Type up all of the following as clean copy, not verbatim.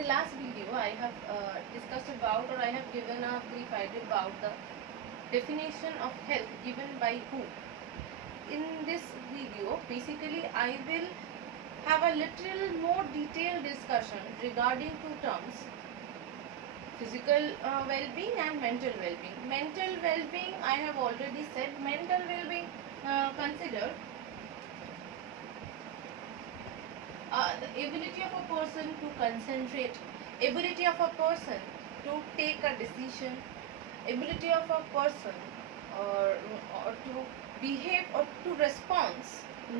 the last video I have discussed about, or I have given a brief idea about the definition of health given by who. In this video basically I will have a little more detailed discussion regarding two terms: physical well-being and mental well-being. Mental well-being, I have already said, mental well-being consider the ability of a person to concentrate, ability of a person to take a decision, ability of a person or, or to behave or to respond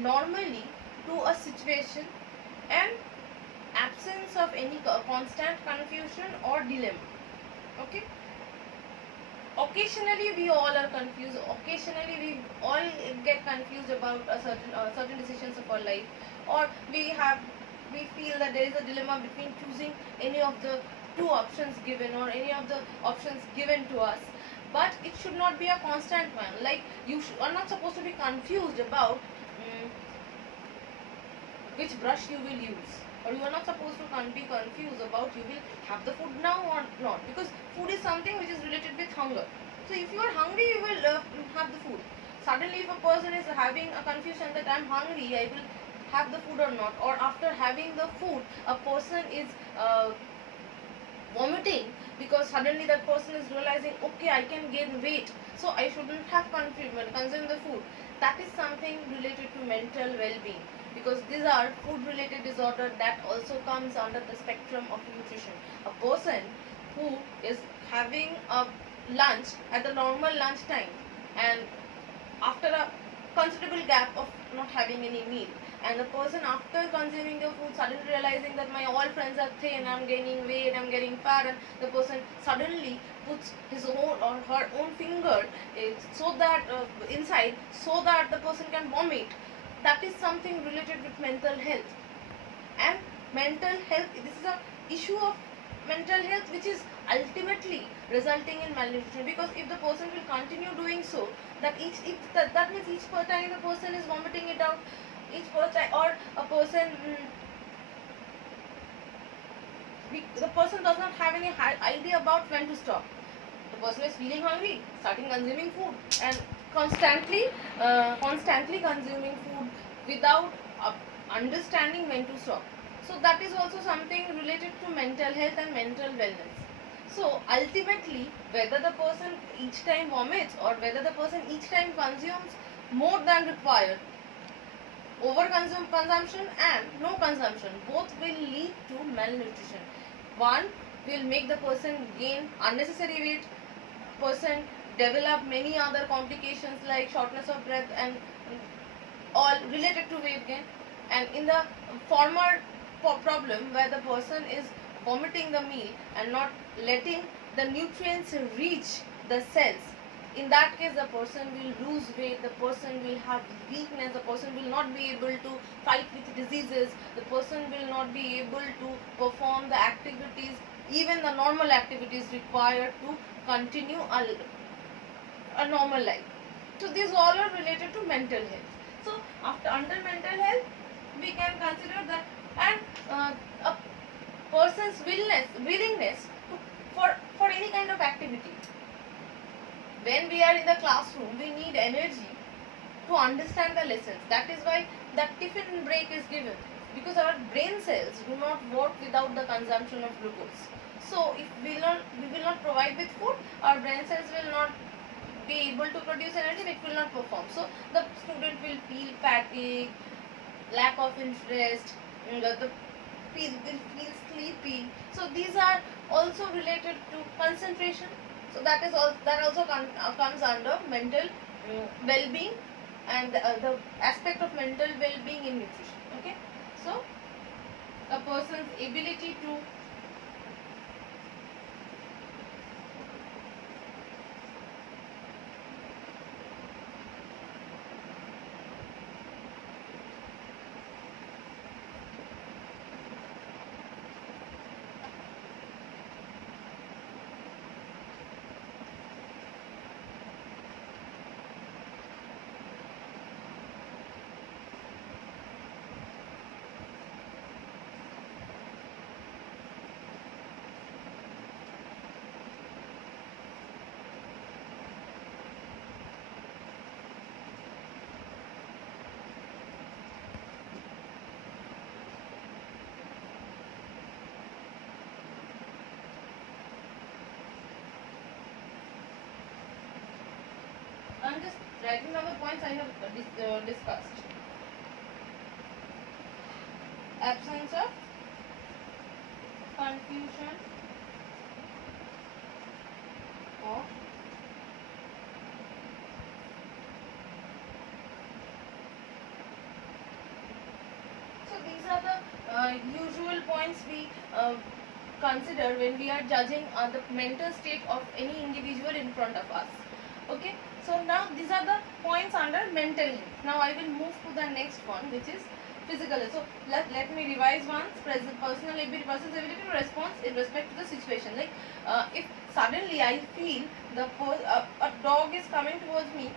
normally to a situation, and absence of any constant confusion or dilemma. Okay, occasionally we all are confused, occasionally we all get confused about a certain decisions of our life, or we feel that there is a dilemma between choosing any of the two options given or any of the options given to us. But it should not be a constant one. Like you are not supposed to be confused about which brush you will use, or you are not supposed to be confused about you will have the food now or not, because food is something which is related with hunger. So if you are hungry, you will have the food. Suddenly if a person is having a confusion that I am hungry, I will have the food or not, or after having the food a person is vomiting, because suddenly that person is realizing, okay, I can gain weight, so I shouldn't have consumed the food. That is something related to mental well-being, because these are food related disorder that also comes under the spectrum of nutrition. A person who is having a lunch at the normal lunch time, and after a considerable gap of not having any meal, and the person after consuming the food suddenly realizing that my all friends are thin, I'm gaining weight, I'm getting fat, and the person suddenly puts his own or her own finger so that inside, so that the person can vomit. That is something related with mental health. And mental health, this is a issue of mental health which is ultimately resulting in malnutrition, because if the person will continue doing so, that means each per time the person is vomiting it out, each per time, or a person the person does not have any idea about when to stop. The person is feeling hungry, starting consuming food, and constantly consuming food without understanding when to stop. So that is also something related to mental health and mental wellness. So ultimately, whether the person each time vomits or whether the person each time consumes more than required, consumption and no consumption, both will lead to malnutrition. One will make the person gain unnecessary weight, person develop many other complications like shortness of breath and all related to weight gain. And in the former problem where the person is vomiting the meal and not letting the nutrients reach the cells, in that case the person will lose weight, the person will have weakness, the person will not be able to fight with diseases, the person will not be able to perform the activities, even the normal activities required to continue a normal life. So these all are related to mental health. So under mental health we can consider that, and a person's willingness to, for any kind of activity. When we are in the classroom, we need energy to understand the lessons. That is why that tiffin break is given, because our brain cells do not work without the consumption of glucose. So if we will not provide with food, our brain cells will not be able to produce energy, and it will not perform. So the student will feel fatigue, lack of interest, will feel sleepy. So these are also related to concentration. So that also comes under mental well-being, and the aspect of mental well-being in nutrition. Okay, so a person's ability to Writing down the points I have discussed. Absence of confusion or so these are the usual points we consider when we are judging the mental state of any individual in front of us. Okay, so now these are the points under mental health. Now I will move to the next one, which is physical health. So let me revise once. Personal ability, person's ability to respond in respect to the situation. Like if suddenly I feel a dog is coming towards me,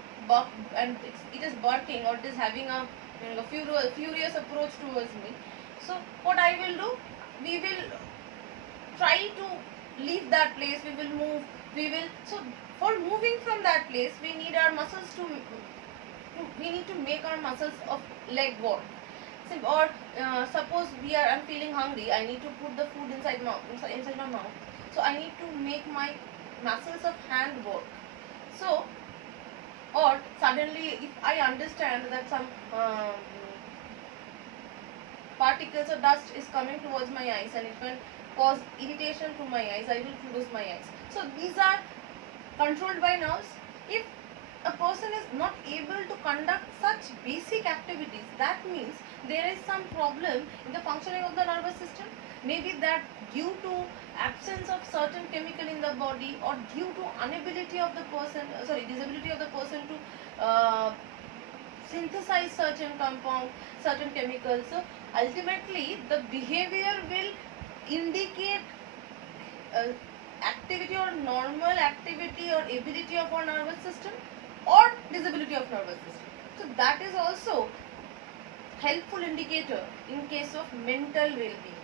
and it is barking, or it is having a furious approach towards me. So what I will do, we will try to leave that place, we will move, so for moving from that place we need our muscles we need to make our muscles of leg work. Or suppose I'm feeling hungry, I need to put the food inside my mouth, so I need to make my muscles of hand work. So, or suddenly if I understand that some particles or dust is coming towards my eyes and it can cause irritation to my eyes, I will close my eyes. So these are controlled by nerves. If a person is not able to conduct such basic activities, that means there is some problem in the functioning of the nervous system. Maybe that due to absence of certain chemical in the body, or due to disability of the person to synthesize certain compound, certain chemicals. So ultimately the behavior will indicate activity or normal activity or ability of our nervous system or disability of nervous system. So that is also helpful indicator in case of mental well-being.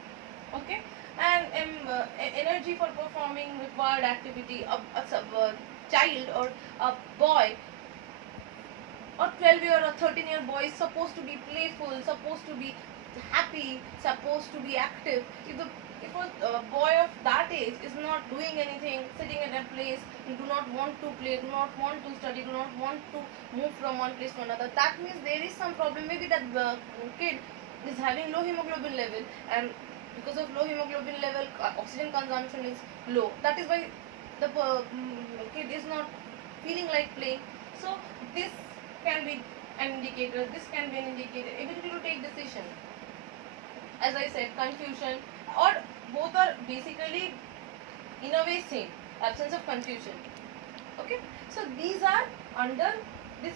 Okay, and energy for performing required activity. A child or a boy or 12-year or 13-year boy is supposed to be playful, supposed to be happy, supposed to be active. If a boy of that age is not doing anything, sitting at a place, do not want to play, do not want to study, do not want to move from one place to another, that means there is some problem. Maybe that kid is having low hemoglobin level, and because of low hemoglobin level, oxygen consumption is low. That is why the kid is not feeling like playing. So this can be an indicator, this can be an indicator. Ability to take decision, as I said, confusion, or both are basically in a way same. Absence of confusion. Okay, so this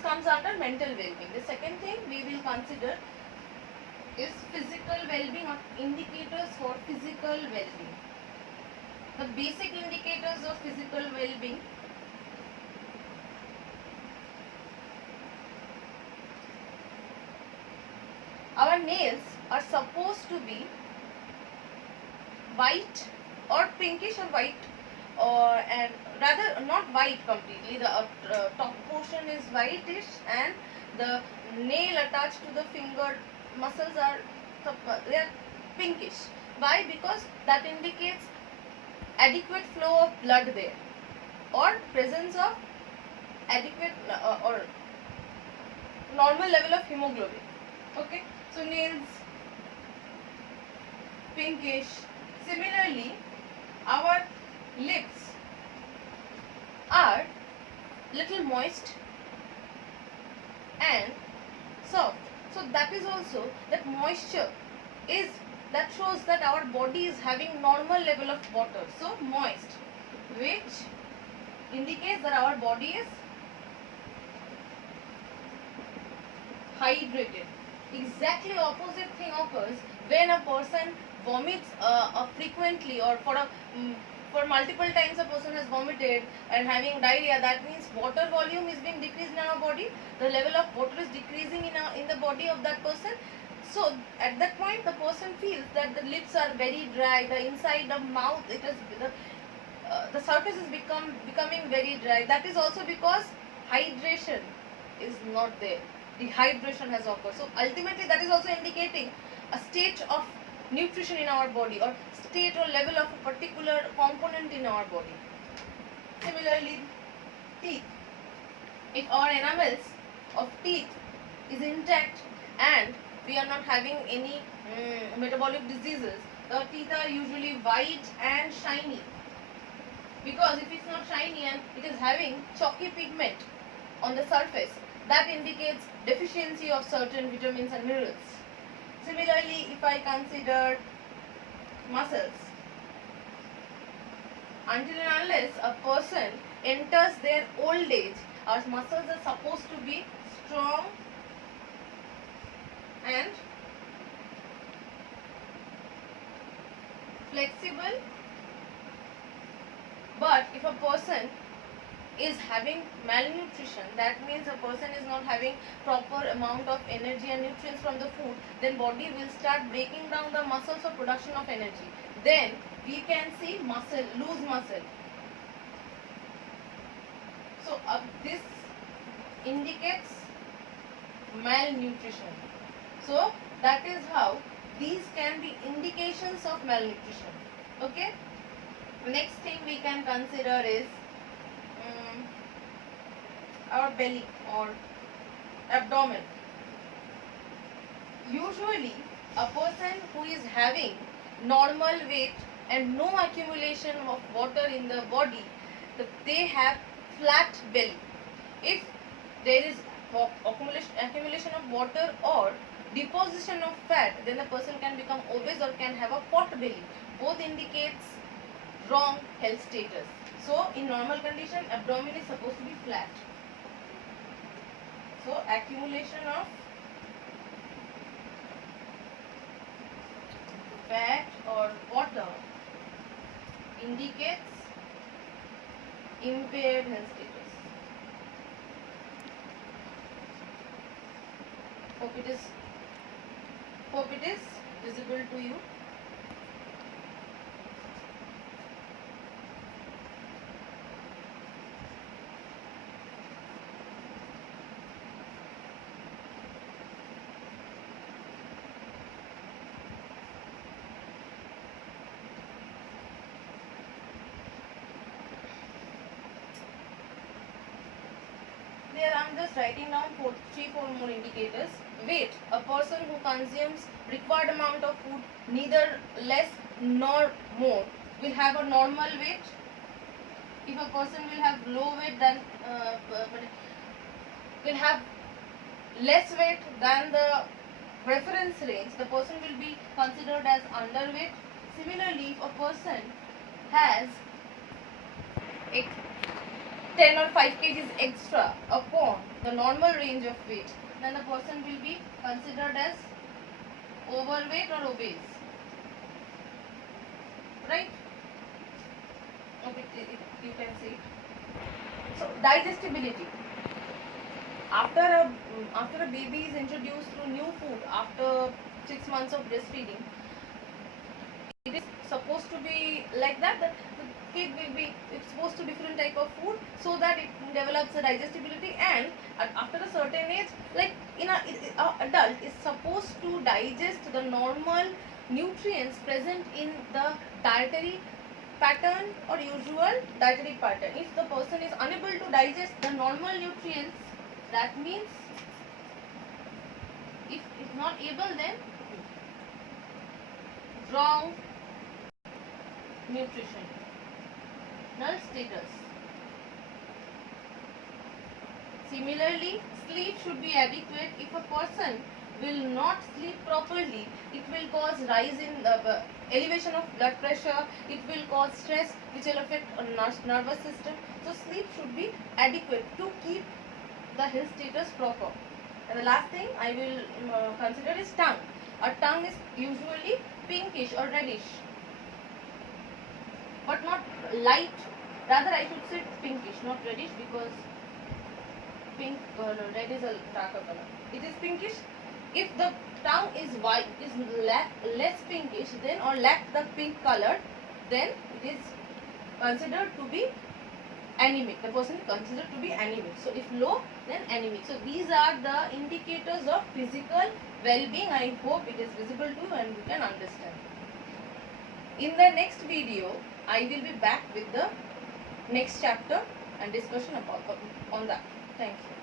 comes under mental well-being. The second thing we will consider is physical well-being, or indicators for physical well-being. The basic indicators of physical well-being: our nails are supposed to be white or pinkish or white, and rather not white completely. The top portion is whitish and the nail attached to the finger muscles are they are pinkish. Why? Because that indicates adequate flow of blood there, or presence of adequate or normal level of hemoglobin. Okay, so nails pinkish. Similarly, our lips are little moist and soft. So that is also, that moisture is, that shows that our body is having normal level of water. So moist, which indicates that our body is hydrated. Exactly opposite thing occurs when a person vomits frequently, or for multiple times a person has vomited and having diarrhea. That means water volume is being decreased in our body. The level of water is decreasing in the body of that person. So at that point the person feels that the lips are very dry, the inside the mouth, the surface is becoming very dry. That is also because hydration is not there. Dehydration has occurred. So ultimately that is also indicating a state of nutrition in our body, or state or level of a particular component in our body. Similarly, teeth. If our enamels of teeth is intact and we are not having any metabolic diseases, the teeth are usually white and shiny. Because if it's not shiny and it is having chalky pigment on the surface, that indicates deficiency of certain vitamins and minerals. Similarly, if I consider muscles, until and unless a person enters their old age, our muscles are supposed to be strong and flexible. But if a person is having malnutrition, that means a person is not having proper amount of energy and nutrients from the food, then body will start breaking down the muscles for production of energy. Then we can see muscle, loose muscle. So this indicates malnutrition. So that is how these can be indications of malnutrition. Okay. Next thing we can consider is our belly or abdomen. Usually a person who is having normal weight and no accumulation of water in the body, they have flat belly. If there is accumulation of water or deposition of fat, then the person can become obese or can have a pot belly. Both indicates wrong health status. So in normal condition, abdomen is supposed to be flat. So accumulation of fat or water indicates impaired health status. Hope it is visible to you. There I am just writing down 3-4 more indicators. Weight. A person who consumes required amount of food, neither less nor more, will have a normal weight. If a person will have low weight, then will have less weight than the reference range, the person will be considered as underweight. Similarly, if a person has 10 or 5 kgs extra upon the normal range of weight, then the person will be considered as overweight or obese. Right? Okay, you can see it. So digestibility. After a baby is introduced to new food after 6 months of breastfeeding, it is supposed to be like that. The kid will be exposed to different type of food so that it develops a digestibility, and after a certain age, like in a adult is supposed to digest the normal nutrients present in the dietary pattern or usual dietary pattern. If the person is unable to digest the normal nutrients, that means if it's not able, then wrong nutrition. Null status. Similarly, sleep should be adequate. If a person will not sleep properly, it will cause rise in elevation of blood pressure, it will cause stress which will affect nervous system. So sleep should be adequate to keep the health status proper. And the last thing I will consider is tongue. A tongue is usually pinkish or reddish, but not light. Rather, I should say pinkish, not reddish, because red is a darker color. It is pinkish. If the tongue is white, is less pinkish, then or lack the pink color, then it is considered to be anemic. The person is considered to be anemic. So if low, then anemic. So these are the indicators of physical well-being. I hope it is visible to you and you can understand. In the next video, I will be back with the next chapter and discussion about on that. Thank you.